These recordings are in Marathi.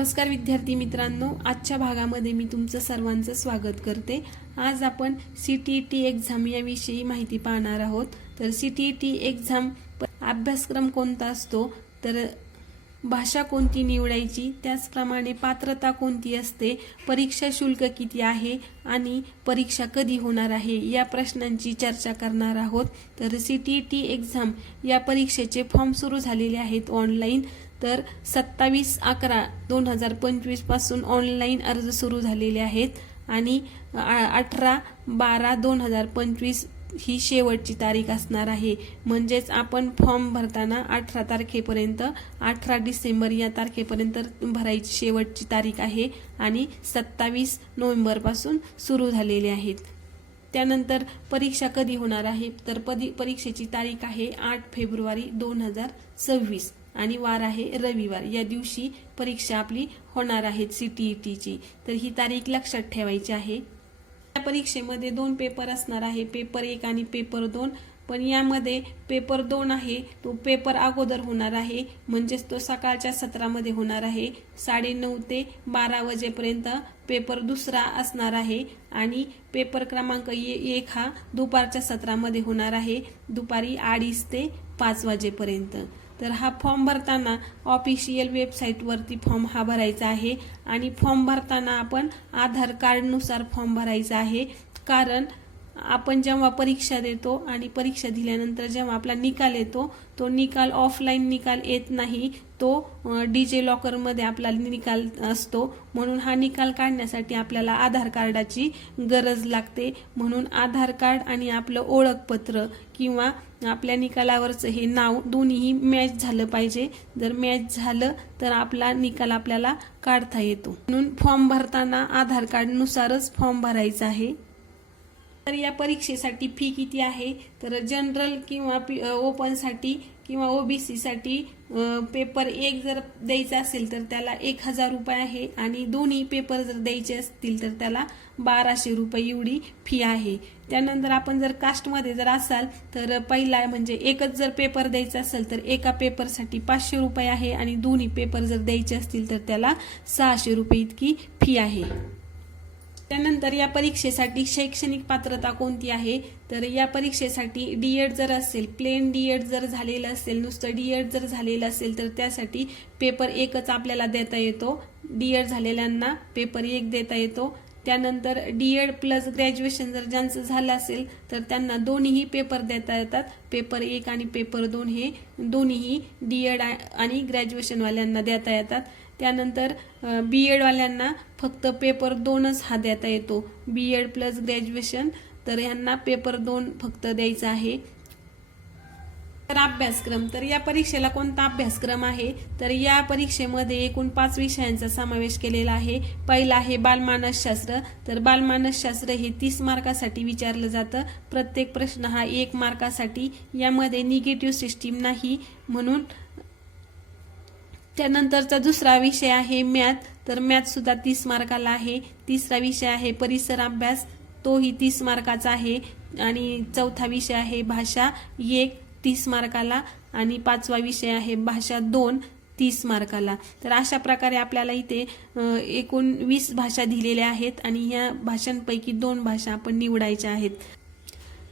नमस्कार विद्यार्थी मित्रांनो आजच्या भागामध्ये मी तुमचं सर्वांचं स्वागत करते. आज आपण C T E T exam याविषयी माहिती पाहणार आहोत. तर C T E T exam प- अभ्यासक्रम कोणता असतो? तर भाषा कोणती निवडायची? त्याचप्रमाणे पात्रता कोणती असते? परीक्षा शुल्क किती आहे? आणि परीक्षा कधी होणार आहे? या प्रश्नांची चर्चा करणार आहोत. तर C T E T exam या परीक्षेचे फॉर्म सुरू झालेले आहेत ऑनलाईन तर सत्तावीस अकरा दोन हजार पंचवीसपासून ऑनलाईन अर्ज सुरू झालेले आहेत. आणि अठरा बारा दोन हजार पंचवीस ही शेवटची तारीख असणार आहे. म्हणजेच आपण फॉर्म भरताना अठरा तारखेपर्यंत अठरा डिसेंबर या तारखेपर्यंत भरायची शेवटची तारीख आहे आणि सत्तावीस नोव्हेंबरपासून सुरू झालेले आहेत. त्यानंतर परीक्षा कधी होणार आहे? तर पदी परीक्षेची तारीख आहे आठ फेब्रुवारी दोन हजार सव्वीस. आणि वार आहे रविवार. या दिवशी परीक्षा आपली होणार आहे सी टी टीची. तर ही तारीख लक्षात ठेवायची आहे. या परीक्षेमध्ये दोन पेपर असणार आहे. पेपर एक आणि पेपर दोन. पण यामध्ये पेपर दोन आहे तो पेपर अगोदर होणार आहे. म्हणजेच तो सकाळच्या सत्रामध्ये होणार आहे. साडेनऊ ते बारा वाजेपर्यंत पेपर दुसरा असणार आहे. आणि पेपर क्रमांक ए- एक हा दुपारच्या सत्रामध्ये होणार आहे. दुपारी अडीच ते पाच वाजेपर्यंत. तर हा फॉर्म भरताना ऑफिशियल वेबसाईटवरती फॉर्म हा भरायचा आहे. आणि फॉर्म भरताना आपण आधार कार्डनुसार फॉर्म भरायचा आहे. कारण आपण जेव्हा परीक्षा देतो आणि परीक्षा दिल्यानंतर जेव्हा आपला निकाल येतो तो निकाल ऑफलाईन निकाल येत नाही. तो डी जे लॉकरमध्ये आपला निकाल असतो. म्हणून हा निकाल काढण्यासाठी आपल्याला आधार कार्डाची गरज लागते. म्हणून आधार कार्ड आणि आपलं ओळखपत्र किंवा आपल्या निकालावरचं हे नाव दोन्हीही मॅच झालं पाहिजे. जर मॅच झालं तर आपला निकाल आपल्याला काढता येतो. म्हणून फॉर्म भरताना आधार कार्डनुसारच फॉर्म भरायचा आहे. तर या परीक्षेसाठी फी किती आहे? तर जनरल किंवा पी ओपनसाठी किंवा ओबीसीसाठी पेपर एक जर द्यायचा असेल तर त्याला एक हजार रुपये आहे आणि दोन्ही पेपर जर द्यायचे असतील तर त्याला बाराशे रुपये एवढी फी आहे. त्यानंतर आपण जर कास्टमध्ये जर असाल तर पहिला म्हणजे एकच जर पेपर द्यायचा असेल तर एका पेपरसाठी पाचशे रुपये आहे आणि दोन्ही पेपर जर द्यायचे असतील तर त्याला सहाशे रुपये इतकी फी आहे. त्यानंतर या परीक्षेसाठी शैक्षणिक पात्रता कोणती आहे? तर या परीक्षेसाठी डीएड जर असेल प्लेन डीएड जर झालेलं असेल नुसतं डीएड जर झालेलं असेल तर त्यासाठी पेपर एकच आपल्याला देता येतो. डीएड झालेल्यांना पेपर एक देता येतो. त्यानंतर डीएड प्लस ग्रॅज्युएशन जर ज्यांचं झालं असेल तर त्यांना दोन्हीही पेपर देता येतात. पेपर एक आणि पेपर दोन हे दोन्हीही डीएड आणि ग्रॅज्युएशनवाल्यांना देता येतात. त्यानंतर बी एडवाल्यांना फक्त पेपर दोनच हा देता येतो. बी एड प्लस ग्रॅज्युएशन तर यांना पेपर दोन फक्त द्यायचा आहे. तर अभ्यासक्रम तर या परीक्षेला कोणता अभ्यासक्रम आहे? तर या परीक्षेमध्ये एकूण पाच विषयांचा समावेश केलेला आहे. पहिला आहे बालमानसशास्त्र तर बालमानसशास्त्र हे तीस मार्कासाठी विचारलं जातं. प्रत्येक प्रश्न हा एक मार्कासाठी यामध्ये निगेटिव्ह सिस्टीम नाही. म्हणून त्यानंतरचा दुसरा विषय आहे मॅथ तर मॅथ सुद्धा तीस मार्काला आहे. तिसरा विषय आहे परिसर अभ्यास. तोही तीस मार्काचा आहे. आणि चौथा विषय आहे भाषा. एक तीस मार्काला. आणि पाचवा विषय आहे भाषा. दोन तीस मार्काला. तर अशा प्रकारे आपल्याला इथे एकूण वीस भाषा दिलेल्या आहेत. आणि ह्या भाषांपैकी दोन भाषा आपण निवडायच्या आहेत.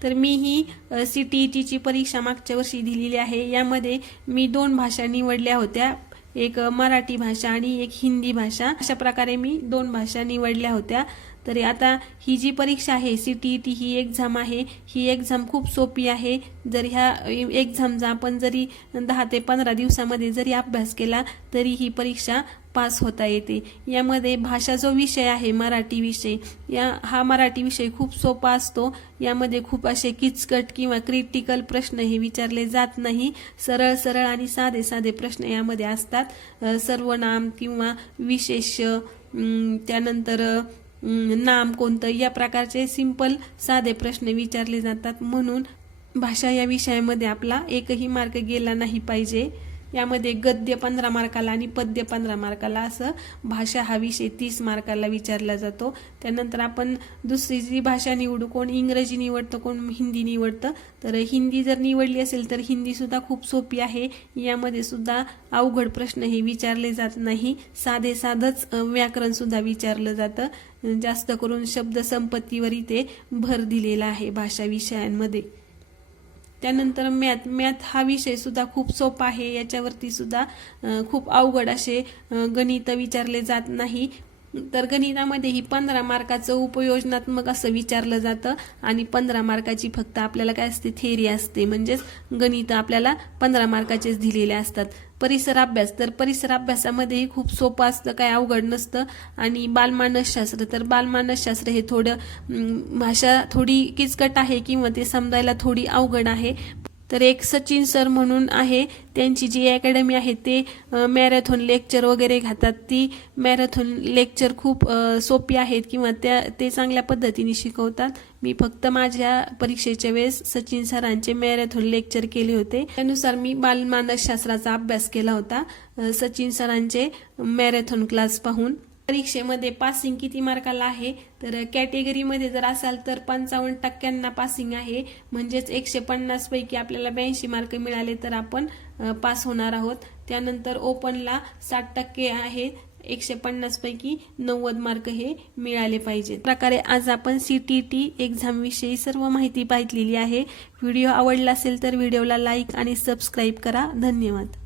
तर मी ही सी टी ई टीची परीक्षा मागच्या वर्षी दिलेली आहे. यामध्ये मी दोन भाषा निवडल्या होत्या. एक मराठी भाषा आणि एक हिंदी भाषा. अशा प्रकारे मी दोन भाषा निवडल्या होत्या. तरी आता ही जी परीक्षा आहे सी टी ई टी ही एक्झाम आहे. ही एक्झाम खूप सोपी आहे. जर ह्या एक्झामचा आपण जरी दहा ते पंधरा दिवसामध्ये जरी अभ्यास केला तरी ही परीक्षा पास होता येते. यामध्ये भाषा जो विषय आहे मराठी विषय या हा मराठी विषय खूप सोपा असतो. यामध्ये खूप असे किचकट किंवा क्रिटिकल प्रश्न हे विचारले जात नाही. सरळ सरळ आणि साधे साधे प्रश्न यामध्ये असतात. सर्वनाम किंवा विशेष त्यानंतर नाम कोणतं या प्रकारचे सिंपल साधे प्रश्न विचारले जातात. म्हणून भाषा या विषयामध्ये आपला एकही मार्क गेला नाही पाहिजे. यामध्ये गद्य पंधरा मार्काला आणि पद्य पंधरा मार्काला असं भाषा हा विषय तीस मार्काला विचारला जातो. त्यानंतर आपण दुसरी जी भाषा निवडू कोण इंग्रजी निवडतं कोण हिंदी निवडतं तर हिंदी जर निवडली असेल तर हिंदीसुद्धा खूप सोपी आहे. यामध्ये सुद्धा अवघड प्रश्न हे विचारले जात नाही. साधे साधंच व्याकरणसुद्धा विचारलं जातं. जास्त करून शब्दसंपत्तीवर इथे भर दिलेला आहे भाषा विषयांमध्ये. त्यानंतर मॅथ मॅथ हा विषय सुद्धा खूप सोपा आहे. याच्यावरती सुद्धा खूप अवघड असे गणित विचारले जात नाही. तर गणितामध्ये ही पंधरा मार्काचं उपयोजनात्मक असं विचारलं जातं आणि पंधरा मार्काची फक्त आपल्याला काय असते? थेरी असते. म्हणजेच गणित आपल्याला पंधरा मार्काचेच दिलेले असतात. परिसर अभ्यास. तर परिसर अभ्यासामध्येही खूप सोपं असतं काय अवघड नसतं. आणि बालमानसशास्त्र. तर बालमानसशास्त्र हे थोडं भाषा थोडी किचकट आहे किंवा ते समजायला थोडी अवघड आहे. तर एक सचिन सर म्हणून आहे. त्यांची जी अकॅडमी आहे ते मॅरेथॉन लेक्चर वगैरे घातात ती मॅरेथॉन लेक्चर खूप सोपी आहेत किंवा त्या ते चांगल्या पद्धतीने शिकवतात. मी फक्त माझ्या परीक्षेच्या वेळेस सचिन सरांचे मॅरेथॉन लेक्चर केले होते. त्यानुसार मी बालमानसशास्त्राचा अभ्यास केला होता. सचिन सरांचे मॅरेथॉन क्लास पाहून. परीक्षेमध्ये पासिंग किती मार्काला आहे? तर कॅटेगरीमध्ये जर असाल तर पंचावन्न टक्क्यांना पासिंग आहे. म्हणजेच एकशे पन्नास पैकी आपल्याला ब्याऐंशी मार्क मिळाले तर आपण पास होणार आहोत. त्यानंतर ओपनला साठ टक्के आहे. एकशे पन्नास पैकी नव्वद मार्क हे मिळाले पाहिजेत. प्रकारे आज आपण सी टी टी एक्झामविषयी सर्व माहिती पाहिलेली आहे. व्हिडिओ आवडला असेल तर व्हिडिओला लाईक आणि सबस्क्राईब करा. धन्यवाद.